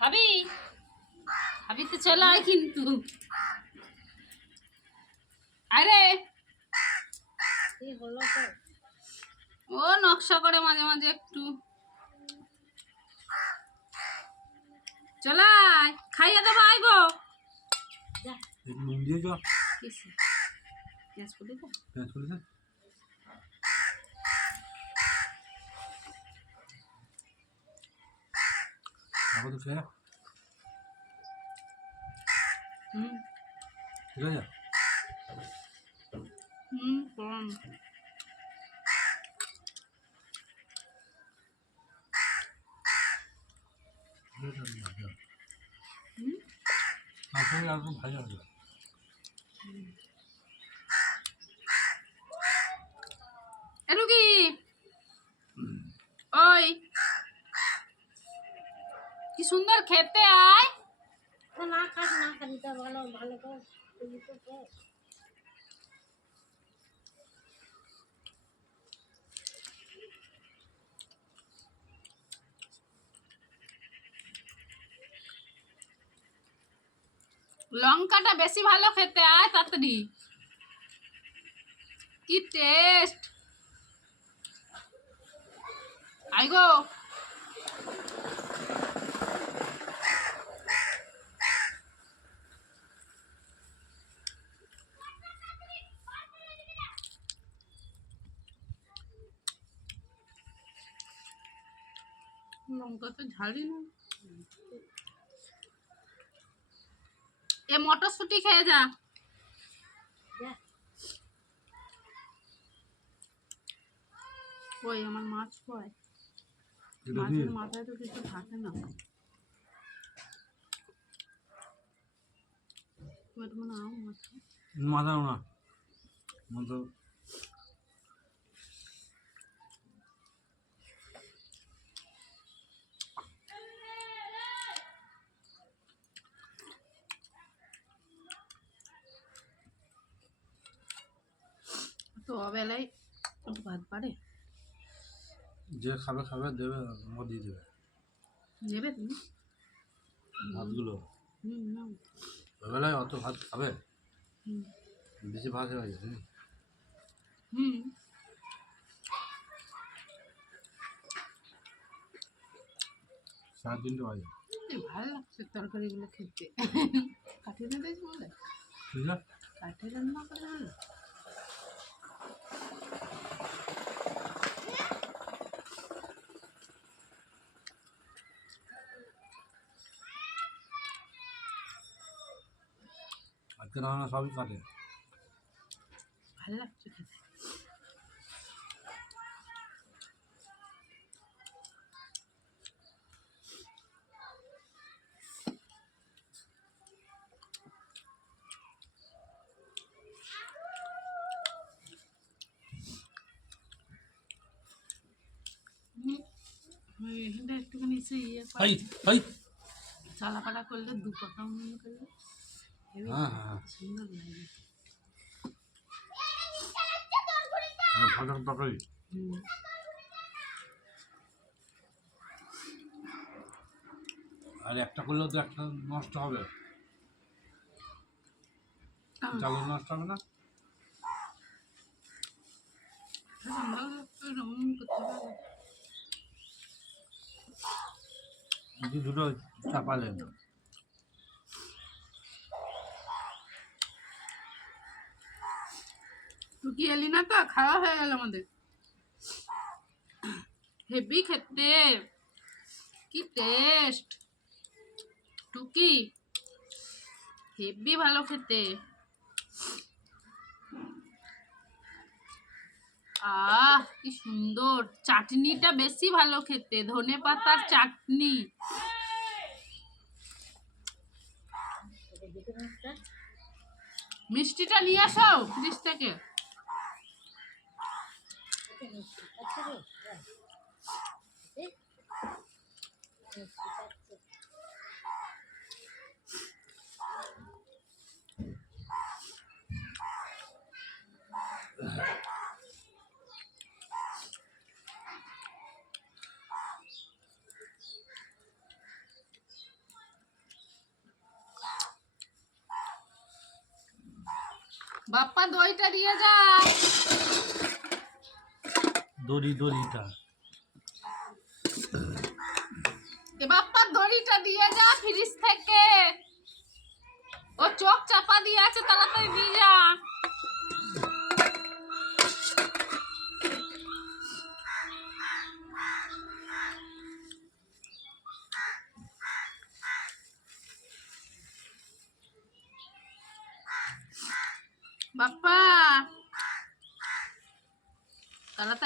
খাবি খাবি তো চলে আয় কিন্তু। আরে। ও নকশা করে মাঝে মাঝে একটু। চলাই খাইয়ে দেবো আইবো। যা একটু নুন দিয়ে যা। কিসে? পেঁয়াজ কুটি তো? পেঁয়াজ করেছে দেখো তো খেয়ে হুম ঠিক আছে হুম কম হুম আসলে একদম ভালো হবে এলু কি ওই কি সুন্দর খেতে আয় তো না খাস না খালি তো ভালো ভালো করে তুই তো খেয়ে। লঙ্কাটা বেশি ভালো খেতে আয় তাড়াতাড়ি। কি টেস্ট আই লঙ্কা তো ঝালই না। এ মটরশুঁটি খেয়ে যা। ওই আমার মাছ কয় মাছের মাথায় তো কিছু থাকে না। তুমি একটু নাও মাছ মাথা না। মাথা তো অবেলায় ভাত পারে। যে খাবে খাবে দেবে দিয়ে দেবে। নেবে তুমি? ভাতগুলো? ওবেলায় অত ভাত খাবে? বেশি ভাত হয়ে গেছে হুম। সাড়ে তিনটে বাজে। ভালো লাগছে তরকারিগুলো খেতে। কাঠি রান্না বলে? রান্না করে ভালো আজকে রান্না সবই কাটে ভালো লাগছে খেতে হুম, ওই এখানটা একটুখানি সে ইয়ে করে- হাই হাই চালাপালা করলে দু পাকা মনে করলে হেবি হ্যাঁ হ্যাঁ। তরকারি আর একটা করলেও তো একটা নষ্ট হবে। চালের নষ্ট হবে না? দুটো চাপালেন কি এলি না তো খাওয়া হয়ে গেল আমাদের। হেভি খেতে। কি টেস্ট টুকি। হেভি ভালো খেতে। আহ, কি সুন্দর। চাটনিটা বেশি ভালো খেতে। ধনে পাতার চাটনি। মিষ্টিটা নিয়ে আসো ফ্রিজ থেকে। বাপ্পা দইটা দিয়ে যা দড়ি, দড়িটা। এ বাপ্পা দড়িটা দিয়ে যা ফ্রিজ থেকে। ও চোখ চাপা দিয়ে আছে, তাড়াতাড়ি দিয়ে যা।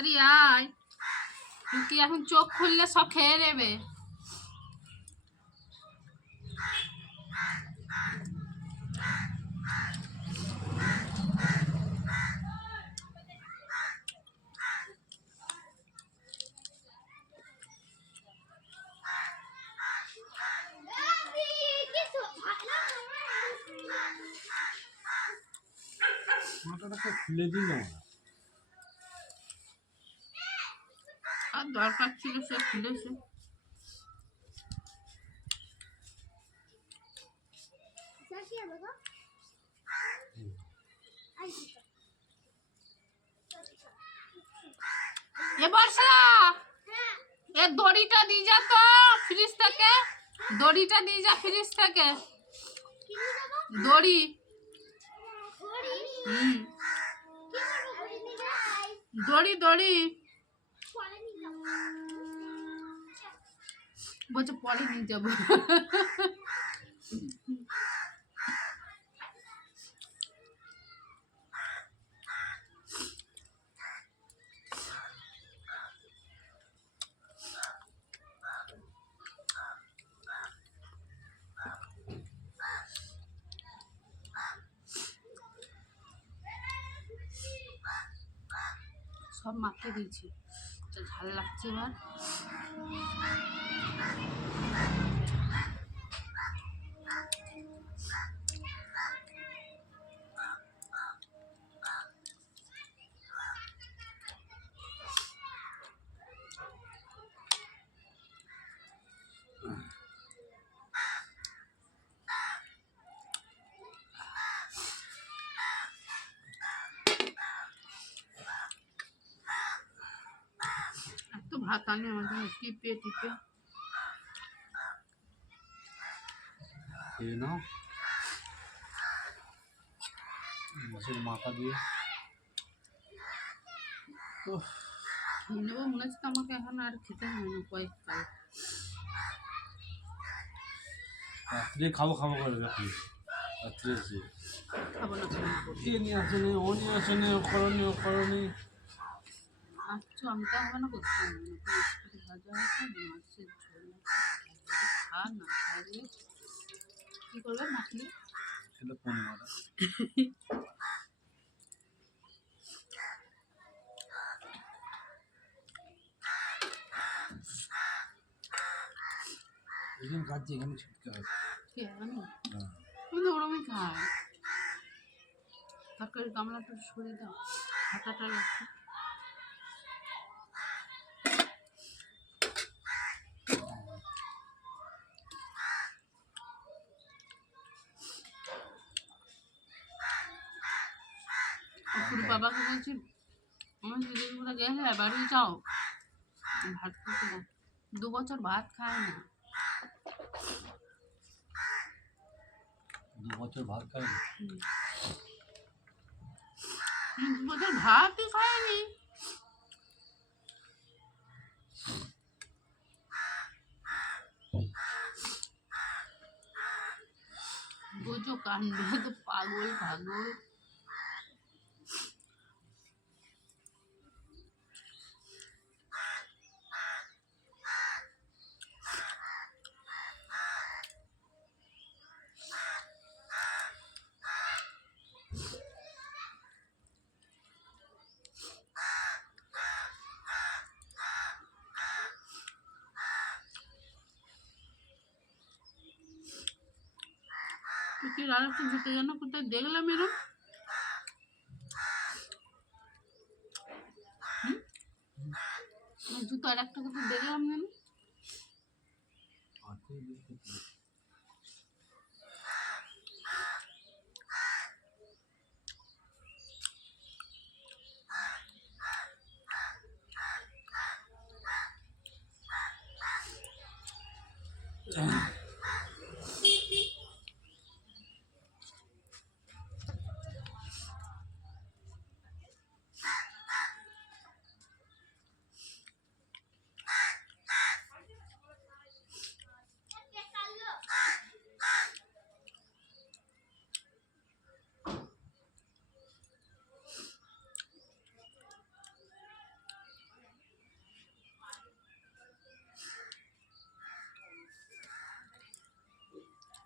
তাড়াতাড়ি আয়। তুই এখন চোখ খুললে সব খেয়ে নেবে। মাথাটাকে খুলে আর দরকার ছিল সে খুলেছে। এ বর্ষা! এ দড়িটা দিয়ে যা তো ফ্রিজ থেকে। দড়িটা দিয়ে যা ফ্রিজ থেকে। দড়ি। দড়ি দড়ি। বলছে পরে নিয়ে যাব। সব মাকে দিয়েছি। ঝাল লাগছে এবার। আনে আমার জন্য টিপে টিপে। খেয়ে নাও। মাছের মাথা দিয়ে। নেব মনে হচ্ছে আমাকে এখন আর খেতে হবে না কয়েককাল রাত্রে খাব খাব করে রাখি রাত্রে এসে। খাব না খাব না নিয়ে আসেনি ও নিয়ে ও করনি ও আচ্ছা আমি তো হবে না করতে হবে না ভাজা মাছের ঝোল খা না খাইলে কী করবে মাখলে সেটা এখানে কাজ এখানে ছিটকে আছে ওরমই খাই। তরকারি গামলাটা সরিয়ে দাও হাতাটা রাখো। অপুর বাবাকে বলছি আমার দিদিগুলো গেলে বাড়ি যাও। ভাত খেতে দাও। দু বছর ভাত খায় না। দু বছর ভাত খাই হুম, দু বছর ভাতই খায়নি। বুঝো কান্ড তো পাগল পাগল। তুই আর একটা জুতো যেন কোথায় দেখলাম এরম। জুতো আর একটা কোথায় দেখলাম যেন।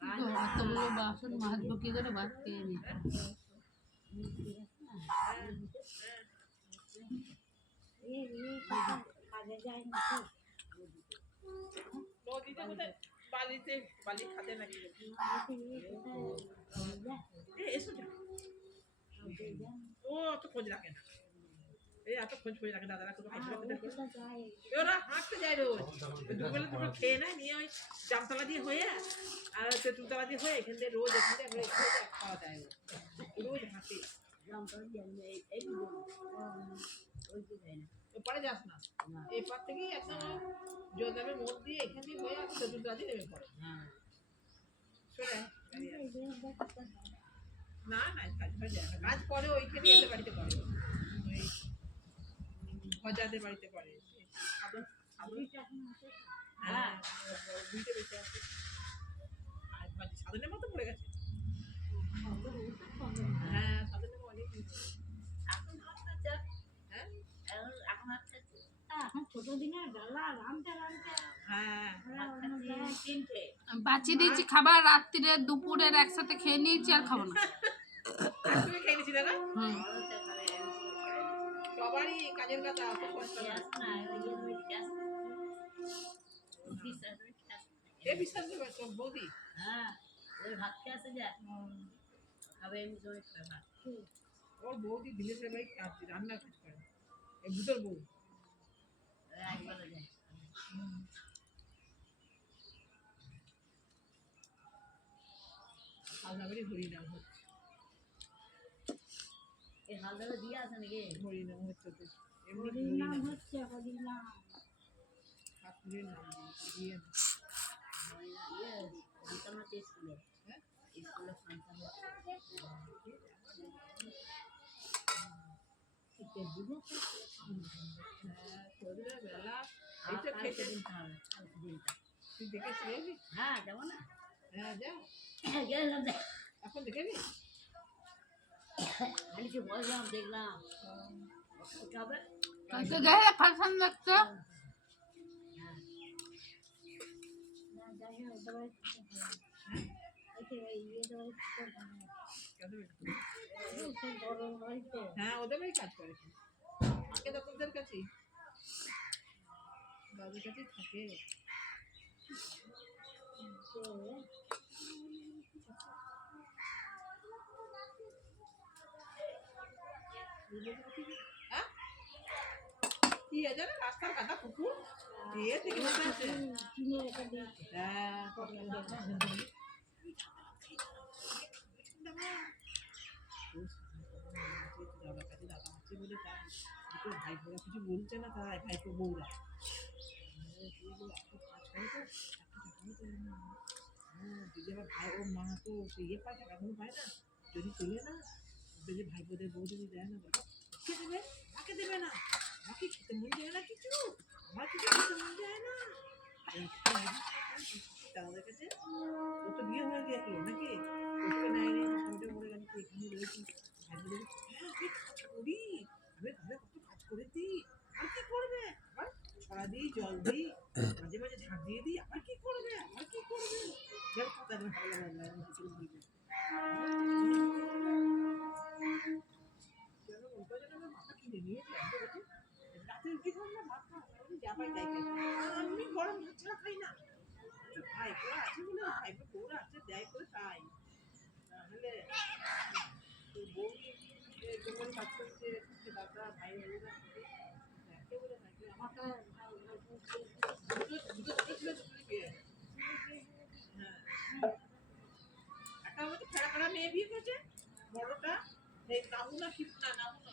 অতগুলো বাসন মাজবো কি করে না বালিতে বালি খাতে নাকি এসো ও অত খোঁজ রাখে না। এই এত খোঁজ খোঁজ রাখে দাদারা? এ ওরা হাঁটতে যায় রোজ। দুবেলা দুটো খেয়ে নেয় নিয়ে ওই জামতলা দিয়ে হয়ে আর তেঁতুলতলা দিয়ে হয়ে এখান থেকে রোজ এখান থেকে রোজ খাওয়া যায় রোজ হাঁটে ওপারে যাস না। এই পার থেকেই একদম যোদামে মোড় দিয়ে এখান দিয়ে হয়ে আর তেঁতুলতলা দিয়ে নেমে পড়ে। না। না কাজ করে ওইখানে বাড়িতে করে। ওই হজাদের বাড়িতে করে। সাধন হ্যাঁ দুইটা বেঁচে আছে আর সাধনের মতো পড়ে গেছে হ্যাঁ সাধনের অনেক বাঁচিয়ে দিয়েছি খাবার রাত্রিরে দুপুরের একসাথে খেয়ে নিয়েছি আর খাব না। খেয়ে নিয়েছি দাদা সবারই কাজের কথা অত কষ্ট এ বিশ্বাস করবে তো বৌদি। ওর বৌদি দিলেশের বাড়ি কাজ রান্নার কাজ করে। এই দুটোর বউ। হরিনাম হচ্ছে হরিনাম হচ্ছে তো হরিনাম হরিনাম হচ্ছে হরিনাম ঠাকুরের নাম দিয়ে হ্যাঁ? শুয়েবি হ্যাঁ যাব না। হ্যাঁ যা। গেলাম দেখ এখন খালিকে বললাম দেখলাম কালকে গেলে হ্যাঁ ওদের কাজ করে। থাকে তোদের কাছেই বাবুর কাছেই থাকে। হ্যাঁ? কি আছে না রাস্তার কাটা কুকুর দিয়ে থেকে বসে আছে কিনে রেখে দিয়েছে হ্যাঁ কত সুন্দর। দাদার কাছে দাদা আছে বলে তার দুটো ভাইপোরা কিছু বলছে না তারা ভাইপো বউরা যদি আমার ভাই ও মা তো সে ইয়ে পায় টাকা কোনো পায় না যদি তোলে না যদি ভাইপোদের বউ যদি দেয় না বলে। দেবে? তাকে দেবে না? আমি গরম দুধ ছাড়া খাই না। ভাই বউ আছে বলে ভাই বউ আছে দেয় করে তাই নাহলে বউ তোমার কাজ করছে দাদা, ভাই বলে থাকে হ্যাঁ। একটা আমাদের ফেরা ফেরা মেয়ে বিয়ে করেছে, বড়টা, এই রাহুল না শিব না রাহুল